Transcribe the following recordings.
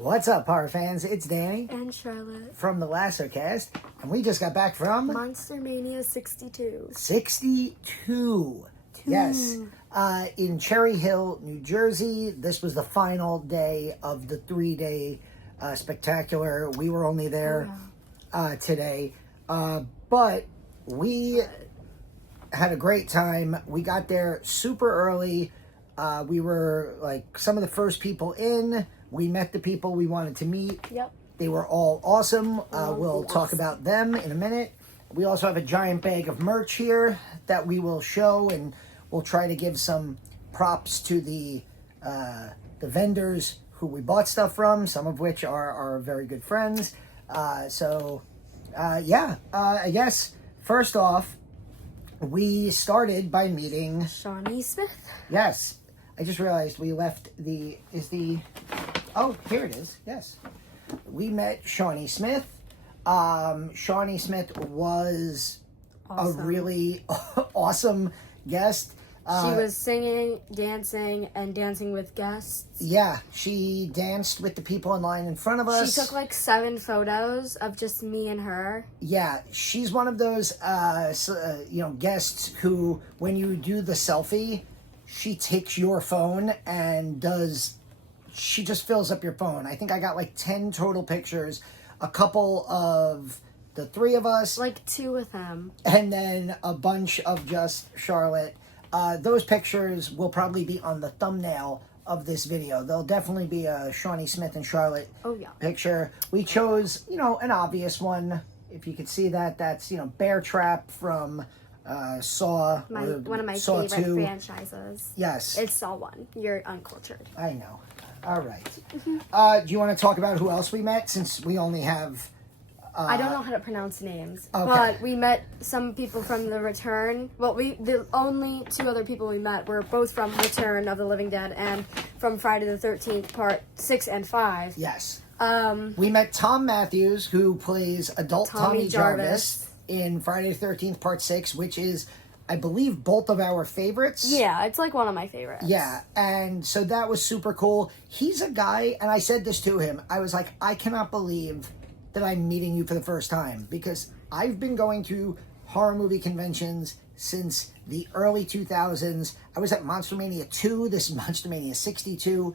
What's up, horror fans? It's Danny and Charlotte from the Lassercast, and we just got back from MonsterMania 62. 62. Yes, in Cherry Hill, New Jersey. This was the final day of the 3-day spectacular. We were only there today, but we had a great time. We got there super early. We were like some of the first people in. We met the people we wanted to meet. Yep. They were all awesome. We'll talk about them in a minute. We also have a giant bag of merch here that we will show, and we'll try to give some props to the vendors who we bought stuff from, some of which are our very good friends. I guess first off, we started by meeting Shawnee Smith. Yes. I just realized we left oh, here it is. Yes. We met Shawnee Smith. Shawnee Smith was a really awesome guest. She was singing, and dancing with guests. Yeah, she danced with the people in line in front of us. She took like 7 photos of just me and her. Yeah, she's one of those, guests who, when you do the selfie, she takes your phone and she just fills up your phone. I think I got like 10 total pictures, a couple of the 3 of us. Like 2 with him. And then a bunch of just Charlotte. Those pictures will probably be on the thumbnail of this video. There'll definitely be a Shawnee Smith and Charlotte picture. We chose, an obvious one. If you could see that, that's, Bear Trap from Saw. One of my Saw favorite 2. franchises. Yes. It's Saw 1. You're uncultured. I know. All right. Do you want to talk about who else we met, since we only have... I don't know how to pronounce names, okay. But we met some people from The Return. Well, the only 2 other people we met were both from Return of the Living Dead and from Friday the 13th, part 6 and 5. Yes. We met Thom Mathews, who plays adult Tommy Jarvis in Friday the 13th, part 6, which is, I believe, both of our favorites. Yeah, it's like one of my favorites. Yeah, and so that was super cool. He's a guy, and I said this to him, I was like, I cannot believe that I'm meeting you for the first time, because I've been going to horror movie conventions since the early 2000s. I was at MonsterMania 2. This is MonsterMania 62.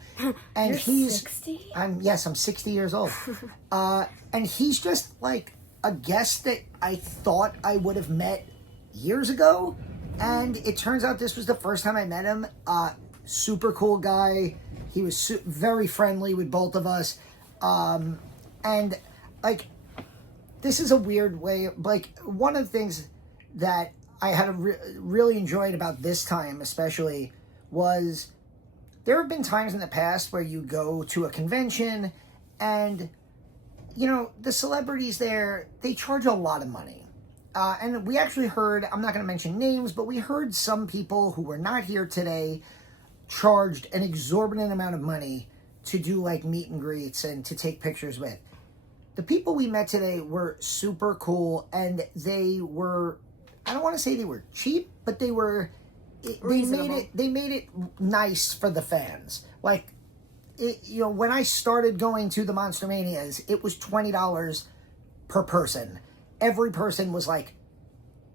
And You're he's 60? I'm 60 years old. And he's just like a guest that I thought I would have met years ago. And it turns out this was the first time I met him. Super cool guy. He was very friendly with both of us. And like, this is a weird way, like, one of the things that I had really enjoyed about this time especially was there have been times in the past where you go to a convention and, the celebrities there, they charge a lot of money. And we actually heard, I'm not going to mention names, but we heard some people who were not here today charged an exorbitant amount of money to do, like, meet and greets and to take pictures with. The people we met today were super cool, and they were, I don't want to say they were cheap, but they made it nice for the fans. Like, when I started going to the MonsterManias, it was $20 per person. Every person was like,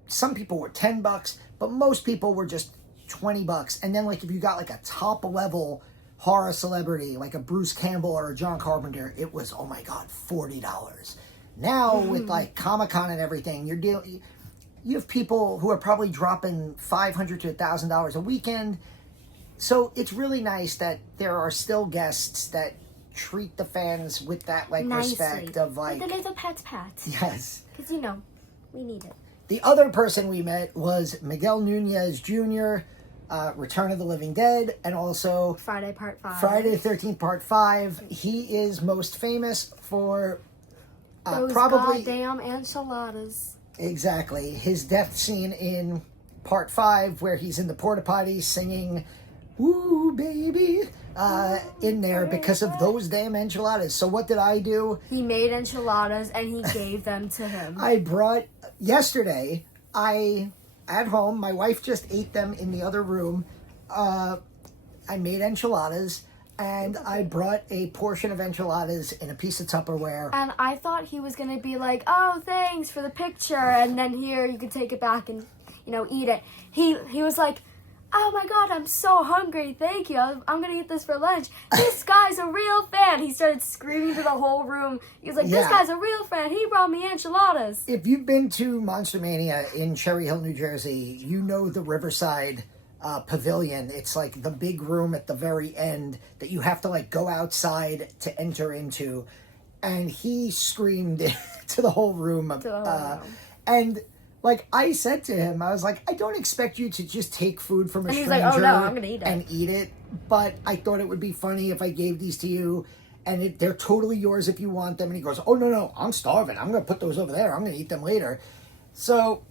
some people were $10, but most people were just $20. And then, like, if you got like a top level horror celebrity like a Bruce Campbell or a John Carpenter, it was, oh my god, $40. Now with like Comic-Con and everything, you have people who are probably dropping $500 to $1,000 a weekend. So it's really nice that there are still guests that treat the fans with that like respect of like with a little pat. Yes, because we need it. The other person we met was Miguel Nuñez Jr., Return of the Living Dead, and also Friday Part 5. Friday the 13th Part 5. He is most famous for those probably goddamn enchiladas. Exactly. His death scene in Part 5, where he's in the porta potty singing "Woo Baby" in there because of those damn enchiladas. So what did I do? He made enchiladas and he gave them to him. Yesterday, at home, my wife just ate them in the other room. I made enchiladas, And I brought a portion of enchiladas in a piece of Tupperware. And I thought he was going to be like, oh, thanks for the picture. And then here, you can take it back and, eat it. He was like, oh my God, I'm so hungry. Thank you. I'm going to eat this for lunch. This guy's a real fan. He started screaming to the whole room. He was like, this guy's a real fan. He brought me enchiladas. If you've been to MonsterMania in Cherry Hill, New Jersey, you know the Riverside pavilion. It's like the big room at the very end that you have to like go outside to enter into. And he screamed to the whole room. And like I said to him, I was like, I don't expect you to just take food from a stranger like, oh no, I'm gonna eat it. and eat it. But I thought it would be funny if I gave these to you. And they're totally yours if you want them. And he goes, oh, no, I'm starving. I'm going to put those over there. I'm going to eat them later. So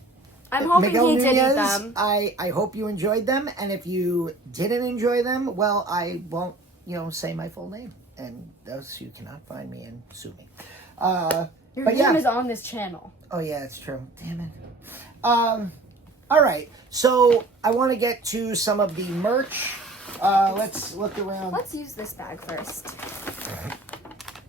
I'm hoping Miguel he did eat Nuñez, them. I hope you enjoyed them. And if you didn't enjoy them, well, I won't, say my full name. And thus you cannot find me and sue me. Your name is on this channel. Oh, yeah, it's true. Damn it. All right. So I want to get to some of the merch. Let's look around. Let's use this bag first.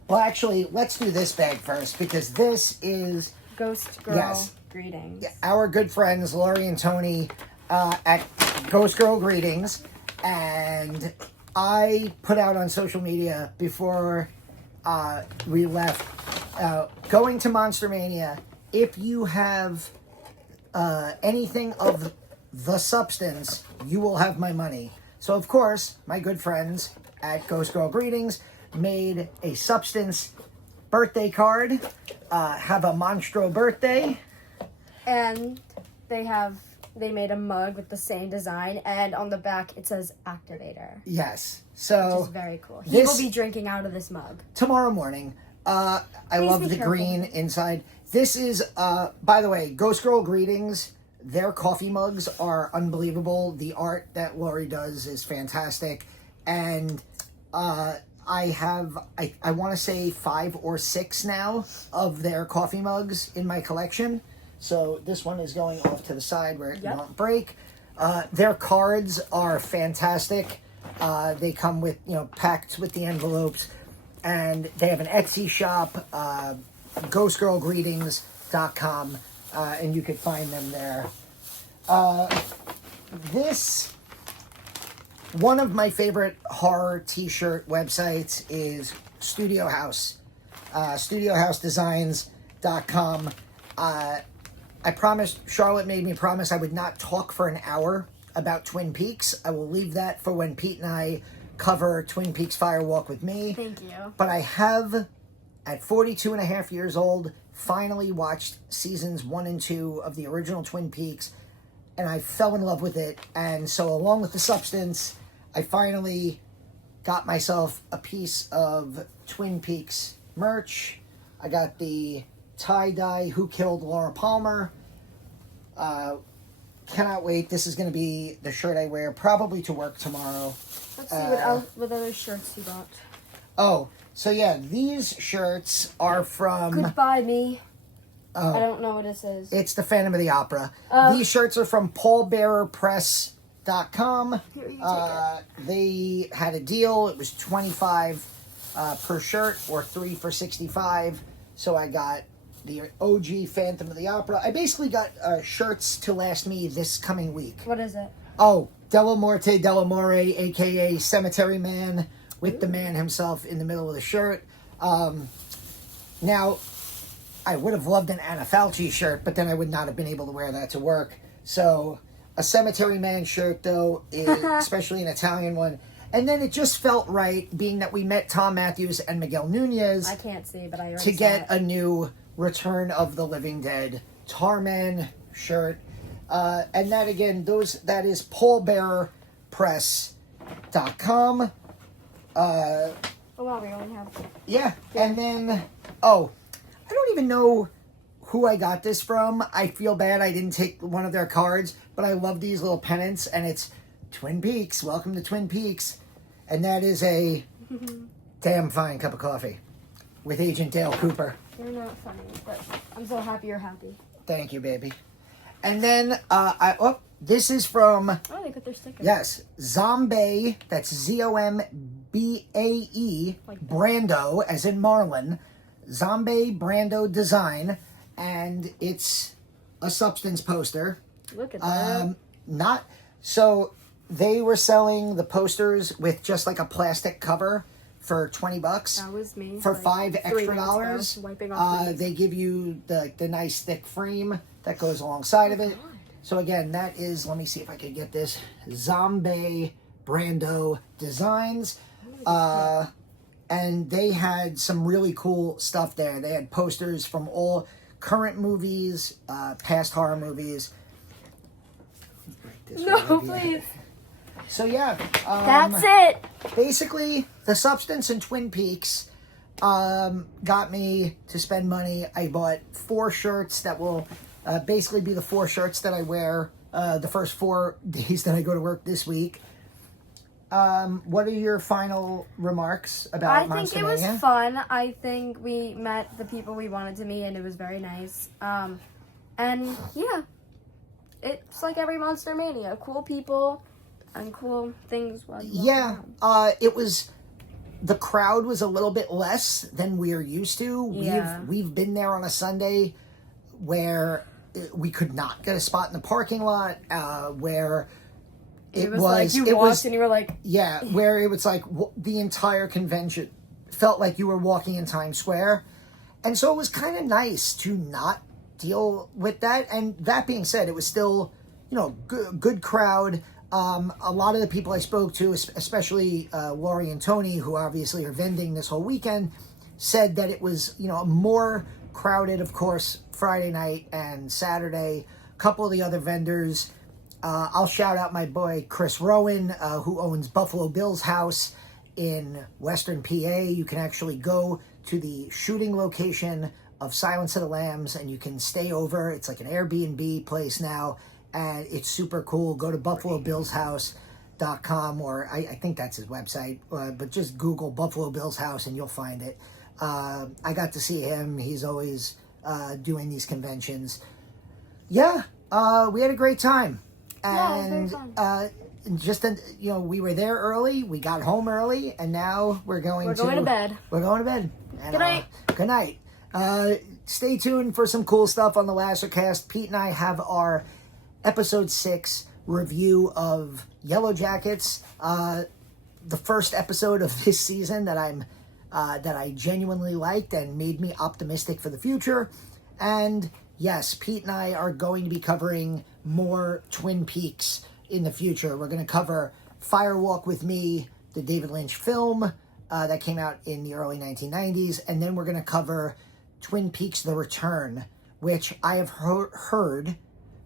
Well, actually, let's do this bag first because this is Ghost Girl Greetings. Our good friends Lori and Tony at Ghost Girl Greetings, and I put out on social media before we left, going to MonsterMania. If you have anything of the substance, you will have my money. So, of course, my good friends at Ghost Girl Greetings made a substance birthday card. Have a Monstro birthday. And they made a mug with the same design, and on the back it says Activator. Yes. So, which is very cool. He will be drinking out of this mug. Tomorrow morning. I love the green inside. This is, by the way, Ghost Girl Greetings. Their coffee mugs are unbelievable. The art that Lori does is fantastic. And I want to say 5 or 6 now of their coffee mugs in my collection. So this one is going off to the side where it won't break. Their cards are fantastic. They come with, packed with the envelopes. And they have an Etsy shop, ghostgirlgreetings.com. And you could find them there. One of my favorite horror t-shirt websites is Studio House, studiohousedesigns.com. I promised, Charlotte made me promise I would not talk for an hour about Twin Peaks. I will leave that for when Pete and I cover Twin Peaks Fire Walk with Me. Thank you. But I have, at 42 and a half years old, finally watched seasons 1 and 2 of the original Twin Peaks, and I fell in love with it. And so along with the substance, I finally got myself a piece of Twin Peaks merch. I got the tie-dye Who Killed Laura Palmer. Cannot wait. This is going to be the shirt I wear probably to work tomorrow. Let's see what other shirts you got. Oh, so yeah, these shirts are from... Goodbye, Me. Oh, I don't know what it says. It's the Phantom of the Opera. These shirts are from pallbearerpress.com. Here, you take it. They had a deal. It was $25 per shirt or 3 for $65. So I got the OG Phantom of the Opera. I basically got shirts to last me this coming week. What is it? Oh, Della Morte Delamore, a.k.a. Cemetery Man, with the man himself in the middle of the shirt. Now, I would have loved an Anna Falchi shirt, but then I would not have been able to wear that to work. So, a Cemetery Man shirt, though, is, especially an Italian one. And then it just felt right, being that we met Thom Mathews and Miguel Nuñez. I can't see, but I already to get saw it. a new Return of the Living Dead Tarman shirt. And that, again, that is pallbearerpress.com. Oh, wow, we only have... Yeah, and then, I don't even know who I got this from. I feel bad I didn't take one of their cards, but I love these little pennants, and it's Twin Peaks. Welcome to Twin Peaks. And that is a damn fine cup of coffee with Agent Dale Cooper. You're not funny, but I'm so happy you're happy. Thank you, baby. And then, this is from... Oh, they put their stickers. Yes, Zombie, that's Zombay, BAE Brando, as in Marlin, Zombie Brando design, and it's a Substance poster. Look at that. Not so they were selling the posters with just like a plastic cover for $20. That was me. For like, $5 3 extra minutes dollars. ago, wiping off the- They give you the nice thick frame that goes alongside of it. So again, that is, let me see if I can get this, Zombie Brando Designs. And they had some really cool stuff there. They had posters from all current movies, past horror movies. No, please. So yeah, That's it. basically the Substance and Twin Peaks got me to spend money. I bought 4 shirts that will basically be the 4 shirts that I wear the first 4 days that I go to work this week. What are your final remarks about MonsterMania? I think it was fun. I think we met the people we wanted to meet, and it was very nice. And yeah, it's like every MonsterMania. Cool people and cool things. Yeah, it was. The crowd was a little bit less than we're used to. Yeah. We've been there on a Sunday where we could not get a spot in the parking lot. Where it was like you walked and you were like, yeah, where it was like the entire convention felt like you were walking in Times Square, and so it was kind of nice to not deal with that. And that being said, it was still, good crowd. A lot of the people I spoke to, especially Lori and Tony, who obviously are vending this whole weekend, said that it was, more crowded, of course, Friday night and Saturday. A couple of the other vendors, I'll shout out my boy Chris Rowan, who owns Buffalo Bill's house in Western PA. You can actually go to the shooting location of Silence of the Lambs and you can stay over. It's like an Airbnb place now. And it's super cool. Go to buffalobillshouse.com, or I think that's his website, but just Google Buffalo Bill's house and you'll find it. I got to see him. He's always doing these conventions. Yeah, we had a great time. And we were there early, we got home early, and now we're going to bed. We're going to bed. And, Good night. Good night. Stay tuned for some cool stuff on the Lassercast. Pete and I have our Episode 6 review of Yellow Jackets, the first episode of this season that I genuinely liked and made me optimistic for the future. And yes, Pete and I are going to be covering more Twin Peaks in the future. We're going to cover Firewalk with Me, the David Lynch film that came out in the early 1990s, and then we're going to cover Twin Peaks: The Return, which I have heard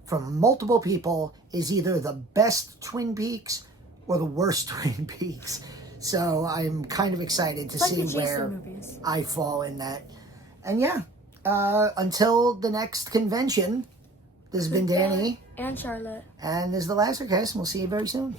from multiple people is either the best Twin Peaks or the worst Twin Peaks. So I'm kind of excited to see where I fall in that. And yeah, until the next convention, this has been Danny. And Charlotte. And this is the Lassercast. We'll see you very soon.